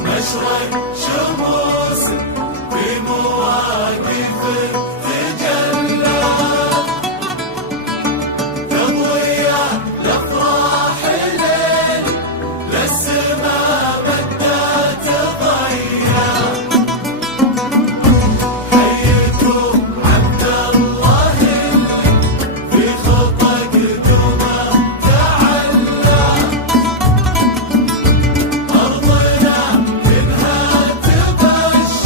مشرق شموس في مواقف تجلى تضويع لافراح الليل للسماء بدات تضيع حيكم عبد الله اللي في خطى قدومه تعلى أرضنا منها تبش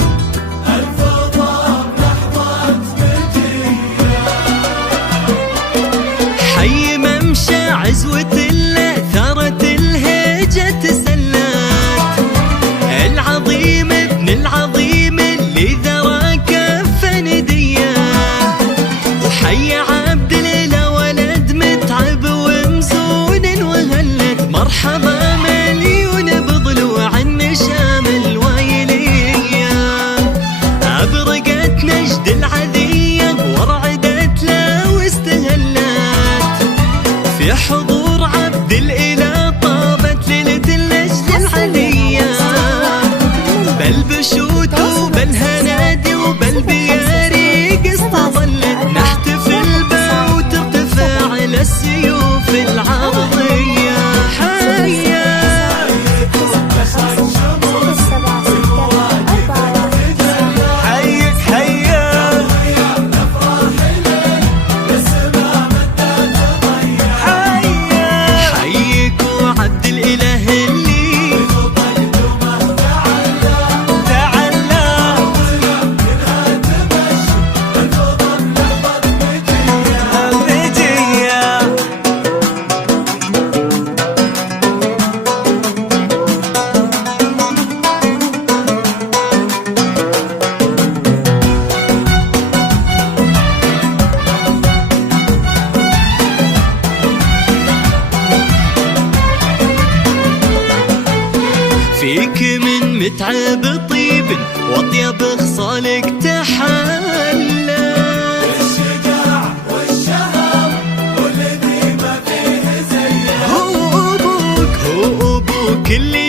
الفضاء لحظة مجية حي ممشى عزوة الله ثارت الهيجة تسلت العظيم ابن العظيم اللي ذرى كف نديه وحي عبد الاله ولد متعب ومزون وهلت مرحبا مليون بضلوع النشام الويليه ابرقت نجد العذيه ورعدت له واستهلت في حضور عبد الاله طابت ليله النجد العليه بالبشوت وبالهنادي وبالبياريق استظلت نحتفل با وترتفع على السيوف العرضيه حيا حيك حيا حيك وعبد الاله اللي تعلى مجيه فيك من متعب طيب واطيب خصالك تحلى الشجاع والشهر والذي ما فيه زيه هو ابوك اللي